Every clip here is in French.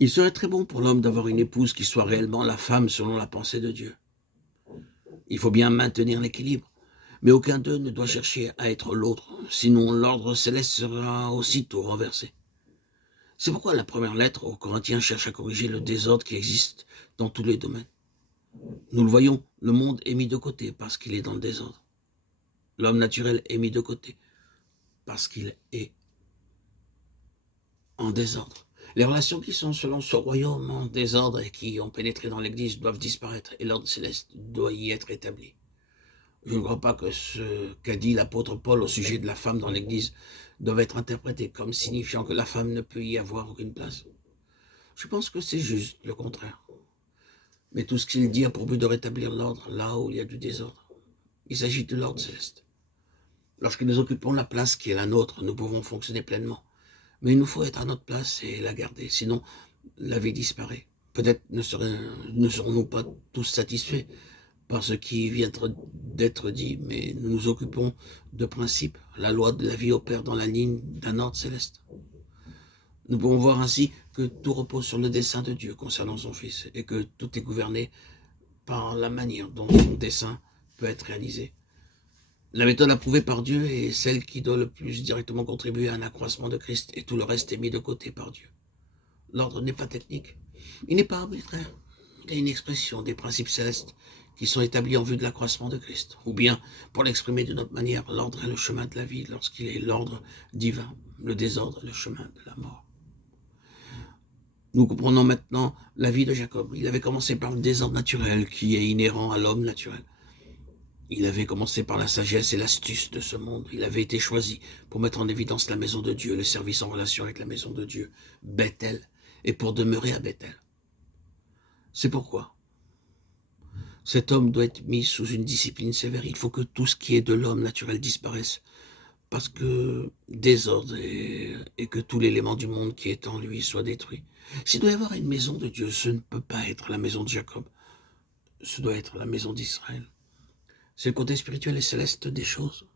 Il serait très bon pour l'homme d'avoir une épouse qui soit réellement la femme selon la pensée de Dieu. Il faut bien maintenir l'équilibre, mais aucun d'eux ne doit chercher à être l'autre, sinon l'ordre céleste sera aussitôt renversé. C'est pourquoi la première lettre aux Corinthiens cherche à corriger le désordre qui existe dans tous les domaines. Nous le voyons, le monde est mis de côté parce qu'il est dans le désordre. L'homme naturel est mis de côté parce qu'il est en désordre. Les relations qui sont selon ce royaume en désordre et qui ont pénétré dans l'Église doivent disparaître et l'ordre céleste doit y être établi. Je ne crois pas que ce qu'a dit l'apôtre Paul au sujet de la femme dans l'Église doit être interprété comme signifiant que la femme ne peut y avoir aucune place. Je pense que c'est juste le contraire. Mais tout ce qu'il dit a pour but de rétablir l'ordre là où il y a du désordre. Il s'agit de l'ordre céleste. Lorsque nous occupons la place qui est la nôtre, nous pouvons fonctionner pleinement. Mais il nous faut être à notre place et la garder, sinon la vie disparaît. Peut-être ne serons-nous pas tous satisfaits par ce qui vient d'être dit, mais nous nous occupons de principes. La loi de la vie opère dans la ligne d'un ordre céleste. Nous pouvons voir ainsi que tout repose sur le dessein de Dieu concernant son Fils et que tout est gouverné par la manière dont son dessein peut être réalisé. La méthode approuvée par Dieu est celle qui doit le plus directement contribuer à un accroissement de Christ et tout le reste est mis de côté par Dieu. L'ordre n'est pas technique, il n'est pas arbitraire, il est une expression des principes célestes qui sont établis en vue de l'accroissement de Christ. Ou bien, pour l'exprimer d'une autre manière, l'ordre est le chemin de la vie lorsqu'il est l'ordre divin, le désordre est le chemin de la mort. Nous comprenons maintenant la vie de Jacob. Il avait commencé par le désordre naturel qui est inhérent à l'homme naturel. Il avait commencé par la sagesse et l'astuce de ce monde. Il avait été choisi pour mettre en évidence la maison de Dieu, le service en relation avec la maison de Dieu, Bethel, et pour demeurer à Bethel. C'est pourquoi cet homme doit être mis sous une discipline sévère. Il faut que tout ce qui est de l'homme naturel disparaisse, parce que désordre et que tout l'élément du monde qui est en lui soit détruit. S'il doit y avoir une maison de Dieu, ce ne peut pas être la maison de Jacob, ce doit être la maison d'Israël. C'est le côté spirituel et céleste des choses.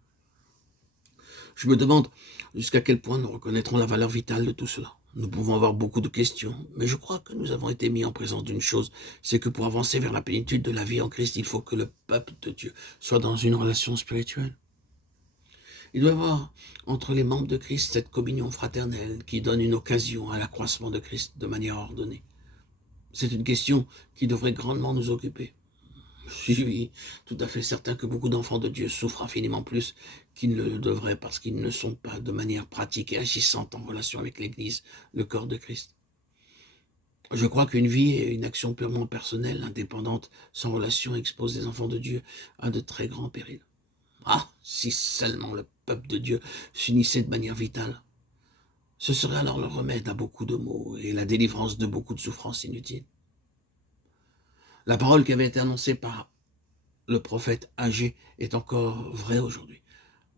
Je me demande jusqu'à quel point nous reconnaîtrons la valeur vitale de tout cela. Nous pouvons avoir beaucoup de questions, mais je crois que nous avons été mis en présence d'une chose, c'est que pour avancer vers la plénitude de la vie en Christ, il faut que le peuple de Dieu soit dans une relation spirituelle. Il doit y avoir entre les membres de Christ cette communion fraternelle qui donne une occasion à l'accroissement de Christ de manière ordonnée. C'est une question qui devrait grandement nous occuper. Je suis tout à fait certain que beaucoup d'enfants de Dieu souffrent infiniment plus qu'ils ne le devraient parce qu'ils ne sont pas de manière pratique et agissante en relation avec l'Église, le corps de Christ. Je crois qu'une vie et une action purement personnelle, indépendante, sans relation, expose les enfants de Dieu à de très grands périls. Ah, si seulement le peuple de Dieu s'unissait de manière vitale. Ce serait alors le remède à beaucoup de maux et la délivrance de beaucoup de souffrances inutiles. La parole qui avait été annoncée par le prophète Agé est encore vraie aujourd'hui.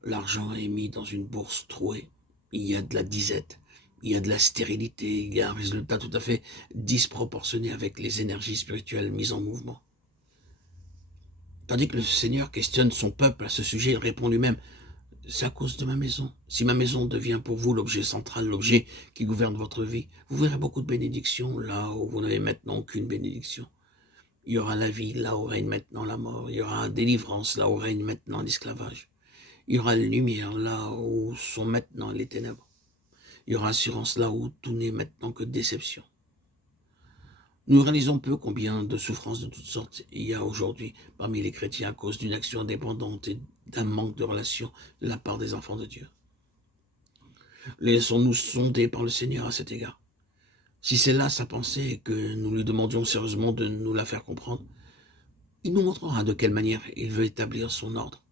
L'argent est mis dans une bourse trouée. Il y a de la disette, il y a de la stérilité, il y a un résultat tout à fait disproportionné avec les énergies spirituelles mises en mouvement. Tandis que le Seigneur questionne son peuple à ce sujet, il répond lui-même: c'est à cause de ma maison. Si ma maison devient pour vous l'objet central, l'objet qui gouverne votre vie, vous verrez beaucoup de bénédictions là où vous n'avez maintenant aucune bénédiction. Il y aura la vie là où règne maintenant la mort. Il y aura délivrance là où règne maintenant l'esclavage. Il y aura la lumière là où sont maintenant les ténèbres. Il y aura assurance là où tout n'est maintenant que déception. Nous réalisons peu combien de souffrances de toutes sortes il y a aujourd'hui parmi les chrétiens à cause d'une action indépendante et d'un manque de relation de la part des enfants de Dieu. Laissons-nous sonder par le Seigneur à cet égard. Si c'est là sa pensée et que nous lui demandions sérieusement de nous la faire comprendre, il nous montrera de quelle manière il veut établir son ordre